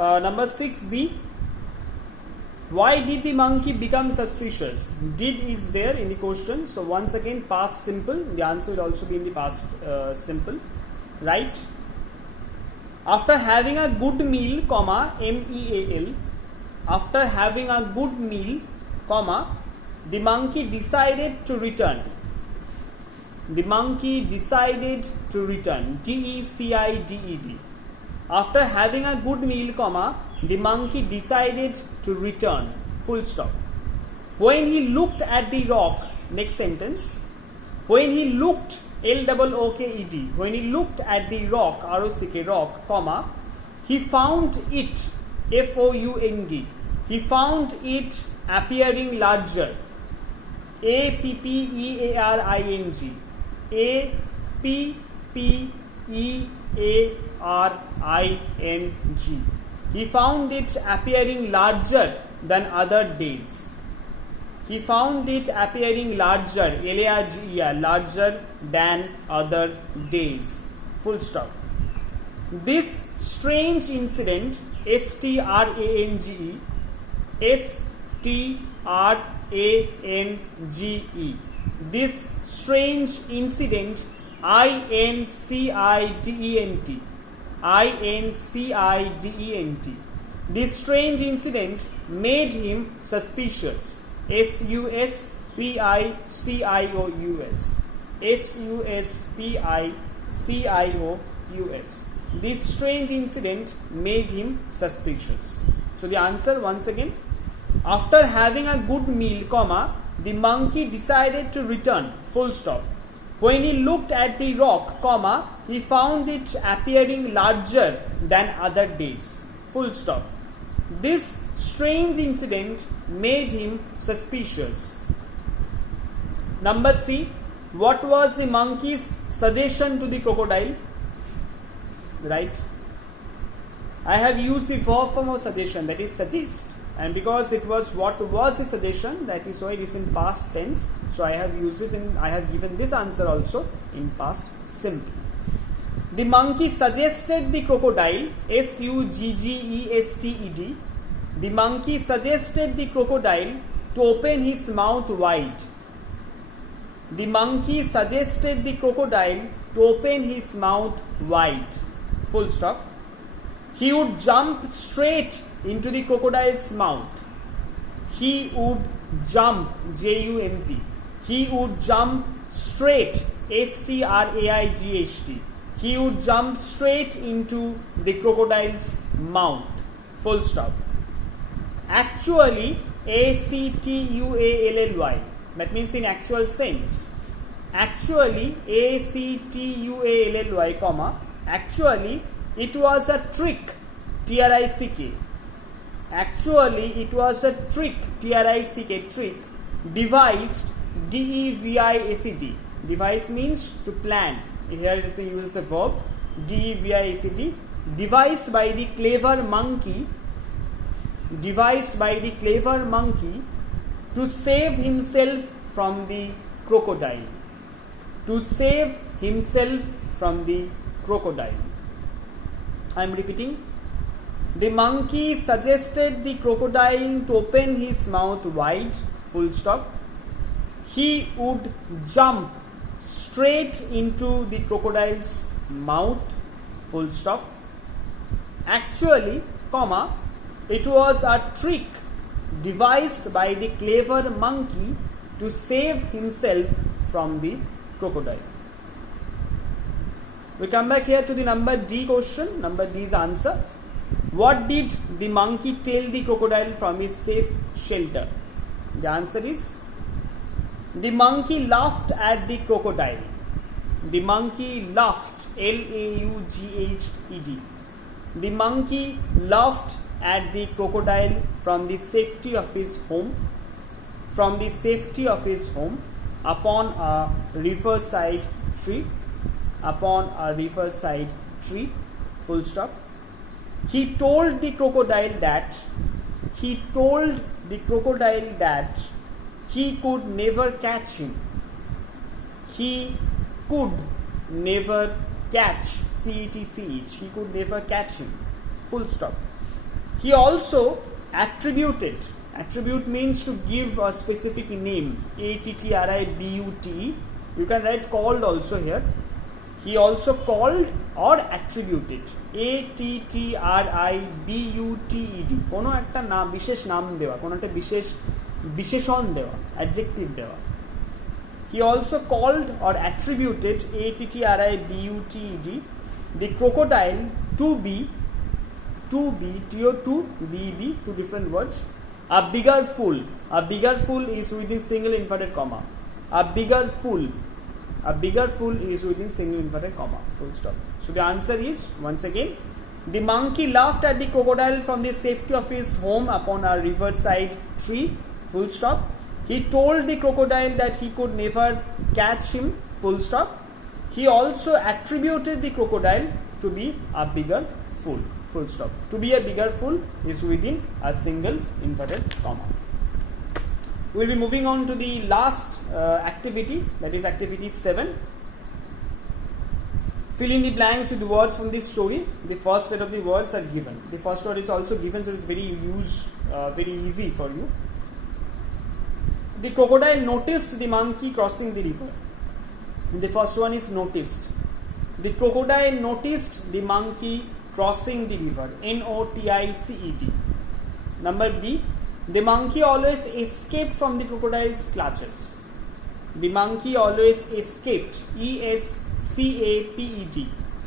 Number 6b. Why did the monkey become suspicious? Did is there in the question. So once again, past simple. The answer will also be in the past simple. Right? After having a good meal, comma, meal. After having a good meal, comma, the monkey decided to return. The monkey decided to return. D-E-C-I-D-E-D. After having a good meal, comma, the monkey decided to return. Full stop. When he looked at the rock, next sentence. When he looked, L-O-O-K-E-D. When he looked at the rock, R-O-C-K, rock, comma, he found it, F-O-U-N-D. He found it appearing larger. A-P-P-E-A-R-I-N-G. A-P-P-E-A-R-I-N-G. He found it appearing larger than other days. He found it appearing larger, L-A-R-G-E-R, larger than other days. Full stop. This strange incident, S-T-R-A-N-G-E, S-T-R-A-N-G-E. This strange incident, I-N-C-I-D-E-N-T. I-N-C-I-D-E-N-T. This strange incident made him suspicious. S-U-S-P-I-C-I-O-U-S. S-U-S-P-I-C-I-O-U-S. This strange incident made him suspicious. So the answer once again. After having a good meal, comma, the monkey decided to return. Full stop. When he looked at the rock, comma, he found it appearing larger than other days. Full stop. This strange incident made him suspicious. Number C. What was the monkey's suggestion to the crocodile? Right? I have used the verb form of suggestion, that is suggest. And because it was what was the suggestion, that is why it is in past tense. So I have used this I have given this answer also in past simple. The monkey suggested the crocodile, S-U-G-G-E-S-T-E-D. The monkey suggested the crocodile to open his mouth wide. The monkey suggested the crocodile to open his mouth wide. Full stop. He would jump straight into the crocodile's mouth. He would jump, J-U-M-P. He would jump straight, S-T-R-A-I-G-H-T. He would jump straight into the crocodile's mouth. Full stop. Actually, A-C-T-U-A-L-L-Y. That means in actual sense. Actually, A-C-T-U-A-L-L-Y, comma. Actually, it was a trick, T-R-I-C-K. Actually, it was a trick, T-R-I-C-K, trick, devised, D-E-V-I-S-E-D. Devise means to plan. Here it uses a verb, D-E-V-I-S-E-D. Devised by the clever monkey. Devised by the clever monkey to save himself from the crocodile. To save himself from the crocodile. I am repeating. The monkey suggested the crocodile to open his mouth wide. Full stop. He would jump straight into the crocodile's mouth. Full stop. Actually, comma, it was a trick devised by the clever monkey to save himself from the crocodile. We come back here to the number D question. Number D's answer. What did the monkey tell the crocodile from his safe shelter? The answer is, the monkey laughed at the crocodile. The monkey laughed, L-A-U-G-H-E-D. The monkey laughed at the crocodile from the safety of his home. From the safety of his home upon a riverside tree. Upon a riverside tree. Full stop. He told the crocodile that he could never catch him. He could never catch, C-E-T-C-H. He could never catch him. Full stop. He also attributed. Attribute means to give a specific name. A-T-T-R-I-B-U-T. You can write called also here. He also called or attributed. A-T-T-R-I-B-U-T-E-D. কোনো একটা নাম, বিশেষ নাম দেওয়া, কোনো একটা বিশেষ বিশেষণ দেওয়া, adjective দেওয়া. He also called or attributed A-T-T-R-I-B-U-T-E-D the crocodile to be T-O-2-B-B, two different words. A bigger fool. A bigger fool is within single inverted comma. A bigger fool is within single inverted comma. Full stop. So the answer is, once again, the monkey laughed at the crocodile from the safety of his home upon a riverside tree. Full stop. He told the crocodile that he could never catch him. Full stop. He also attributed the crocodile to be a bigger fool. Full stop. To be a bigger fool is within a single inverted comma. We will be moving on to the last activity, that is activity 7. Fill in the blanks with the words from this story. The first set of the words are given. The first word is also given, so it is very easy for you. The crocodile noticed the monkey crossing the river. The first one is noticed. The crocodile noticed the monkey crossing the river. N-O-T-I-C-E-D. Number B. The monkey always escaped from the crocodile's clutches. The monkey always escaped. E-S-C-A-P-E-D.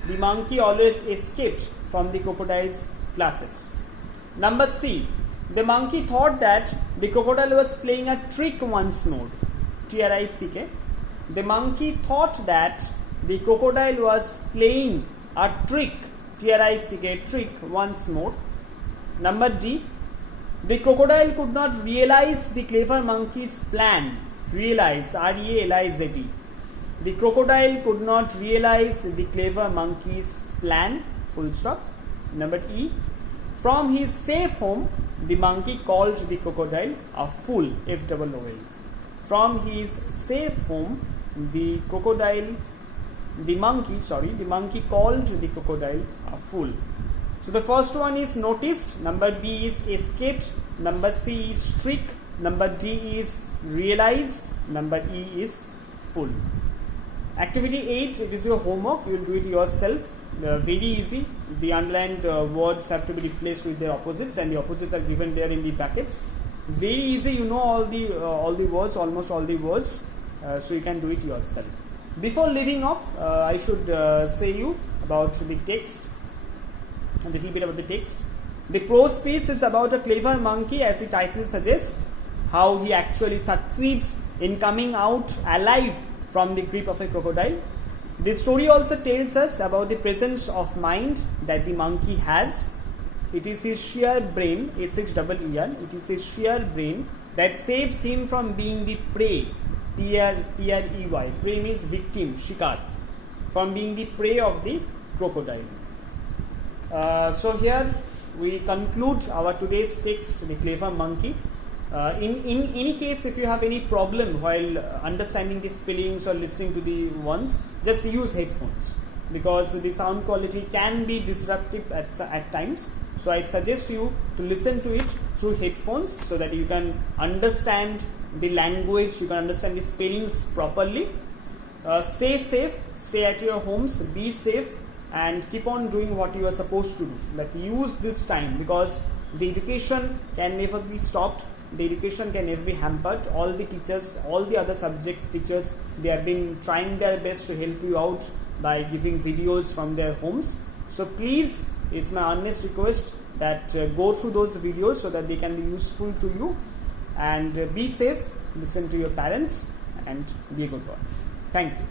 The monkey always escaped from the crocodile's clutches. Number C. The monkey thought that the crocodile was playing a trick once more. T-R-I-C-K. The monkey thought that the crocodile was playing a trick. T-R-I-C-K, trick once more. Number D. The crocodile could not realize the clever monkey's plan. Realize, R-E-A-L-I-Z-E. The crocodile could not realize the clever monkey's plan. Full stop. Number E. From his safe home, the monkey called the crocodile a fool. F-O-O-L. From his safe home, the monkey called the crocodile a fool. So the first one is noticed, number B is escaped, number C is trick, number D is realize, number E is fool. Activity 8, it is your homework. You will do it yourself. Very easy. The underlined words have to be replaced with their opposites, and the opposites are given there in the brackets. Very easy. You know all the words, almost all the words, so you can do it yourself. Before leaving up, I should say you about the text. A little bit about the text. The prose piece is about a clever monkey, as the title suggests, how he actually succeeds in coming out alive from the grip of a crocodile. This story also tells us about the presence of mind that the monkey has. It is his sheer brain, S-H-E-E-R, it is his sheer brain that saves him from being the prey, P-R-E-Y, prey means victim, shikar, from being the prey of the crocodile. So here we conclude our today's text, The Clever Monkey. In any case, if you have any problem while understanding the spellings or listening to the ones, just use headphones, because the sound quality can be disruptive at times. So I suggest you to listen to it through headphones so that you can understand the language, you can understand the spellings properly. Stay safe, stay at your homes, be safe, and keep on doing what you are supposed to do. But use this time, because the education can never be stopped. The education can never be hampered. All the teachers, all the other subjects teachers, they have been trying their best to help you out by giving videos from their homes. So please, it's my honest request that go through those videos so that they can be useful to you. And be safe, listen to your parents, and be a good boy. Thank you.